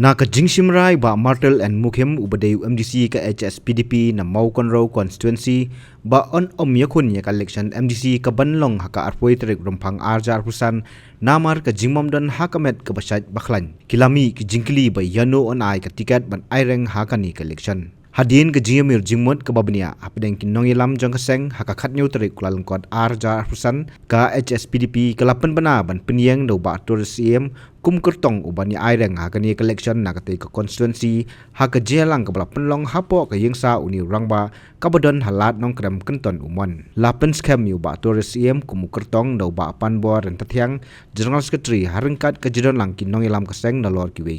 Na ka jingshimrai ba Martel and Mukim ubadeu MDC ka HSPDP na Maukonro constituency ba on omyakun ya election MDC ka banlong haka arpoi trek rumpang arjar pusan namar ka jingmom don hakamet ka basat baklan kilami ki jingkli ba yano on ai ka tiket ban aireng hakani ka election hadin ka jingmir jingmot ka babnia apdeng kinong ilam jong kaseng haka khatnyu trek kulalong kod arjar pusan ka HSPDP kalapan bana ban penyeng do ba tur CM kum kertong ubani aireng hakani election na kate ka constituency haka jelang ka bala penlong hapo ka yengsa uni rangba kabadon halat nong krem kenton umon lapen scam yu ba tur CM kum kertong do ba panbor dan tathyang general secretary haringkat ka jidon lang kinong ilam kaseng na lor kiwe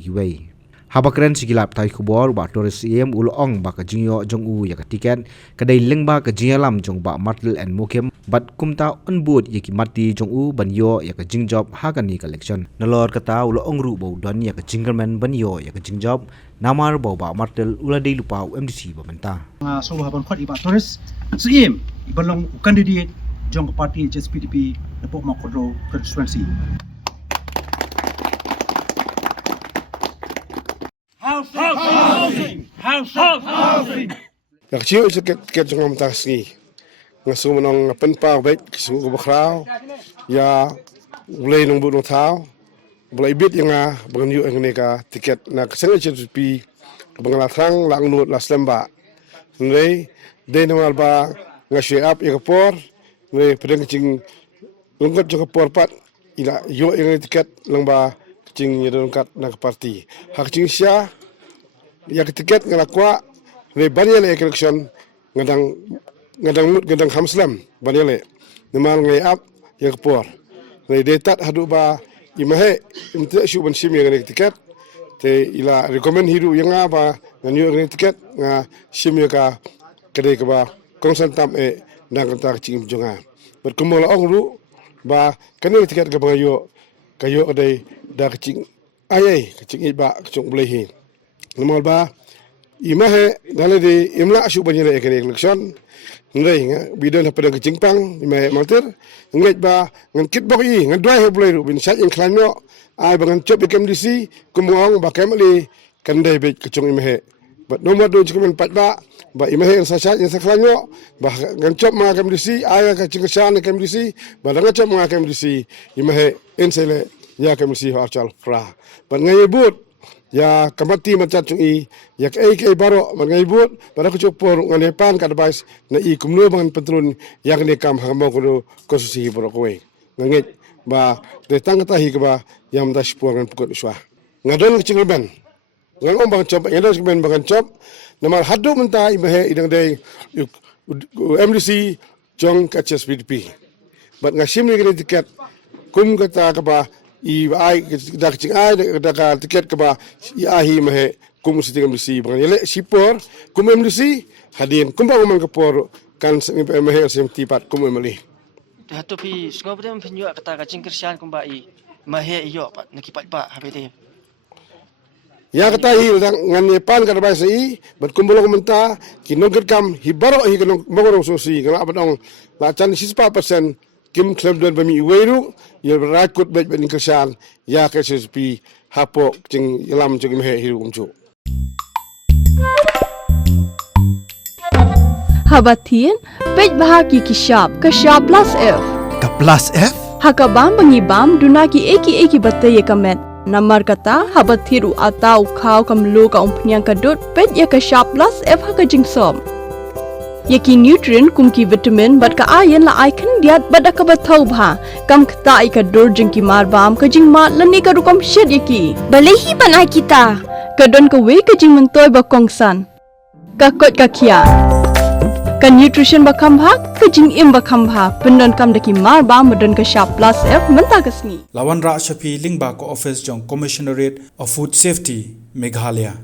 habakren sigilap tai kubor ba tur CM ulong ba ka jingyo jong u ya ka tiket kadai lengba ka jingalam jong ba Martel and Mukim bat kumta onbud yaki mati jong u banyo ya ka jingjob hakani election nalor kata ulong ru bau don ya ka jinggerman banyo ya ka jingjob namar bau ba Martel uladai lupa MDC ba menta solo haban khot iba Torres CM ibalong candidate jong party HSPDP Nepok Makodro constituency housing. Kecil sekat jengam tasni. Ngasuh menang penpau baik kesuh kebakrau. Ya boleh nunggu nung tahu. Boleh bit yang benganyu yang neka tiket nak kesengat jepi kebengalatang lang nut las lembak. Nai day normal ba ngasih up yang kepor. Nai pedang kecing lengkap jeng kepor pat. Ila yo yang tiket lembak kecing yang lengkap nak parti. Hak kecing sia. Ya tiket ngalakwa le banyak election ngadang hamslam banyak le nemal ngai up ya kepor le detat hadu ba imahe imte shu ban sim yang tiket te ila recommend hidu yang ba nganyu yang tiket nga sim ya ka kede ka ba konsentam nang ta cing jonga berkumul ong ru ba kene tiket ka bangayo kayo dai da cing ayai cing iba cing boleh Normal ba imahe dalade imla asu banyak election ngai bidon pada kecingpang imahe malter ngai ba ngan kit bok i ngan doi boleh bin sat yang klanyo ai bangan cop KMDC kumuang ba kemali kandai be kecung imahe but nomor 2 cikumen pat ba imahe yang sat yang saklanyo ba ngan cop ma KMDC ai ka cingsan KMDC ba ngan cop ma KMDC imahe ensele ya KMDC harcal fra ba ngai but ya kamati macam cungi ya kai baro mangai but pada kucupor nganepan kadbais na I kumno bangan pentrun yang nekam hangmo ko konstitusi boro kowe ngit ba detang tahi ba yang das puangan pukul uswa ngadon kecingben ngom bang cop ngadon kecingben bangan cop namar hadu menta imahe idang dai MDC jong HSPDP bat ngasim ni tiket kum kata ba ai dak cing ai dak tiket ke ba ahi mah kum siting MDC bang yele sipor kum MDC hadin kum ba man kepor kan mah SMT pat kum emali hatu pi sngau bedem penyu kata ka cing kersian kum ba I mah iyo pat nakipat ba habete ya kata hi ngan pan ka ba sai bat kum bolong menta kinong kam hibaro hi kinong magorong sosi kana abadong la chan 6% Kim klaim dan bami iweru ya berakut baik bening kesan ya KSP hapo cing ilam cing mehe hiru umcu. Habatin pej bahagi kishap plus F. Ka plus F? Hakabam bangibam dunaki eki batai kamet. Namar kata habathiru atau kau kamlu ka umpnyang kadut pej ya kishap plus F haka jingsom. Yaki nutrient kumki vitamin bat ka ayan la icon diat bada ka bathau bha kam khta ka dur jingki marbam ka jingma lani ka rukam shed yaki balehi banai kita ka don ka we ka jing mentoy ba kongsan ka kot ka kia ka nutrition ba khambha ka jing im ba khambha pendon kam daki marbam don ka sharp plus F menta kasni Lawan Ra Shafi Lingba ko office jong commissionerate of food safety Meghalaya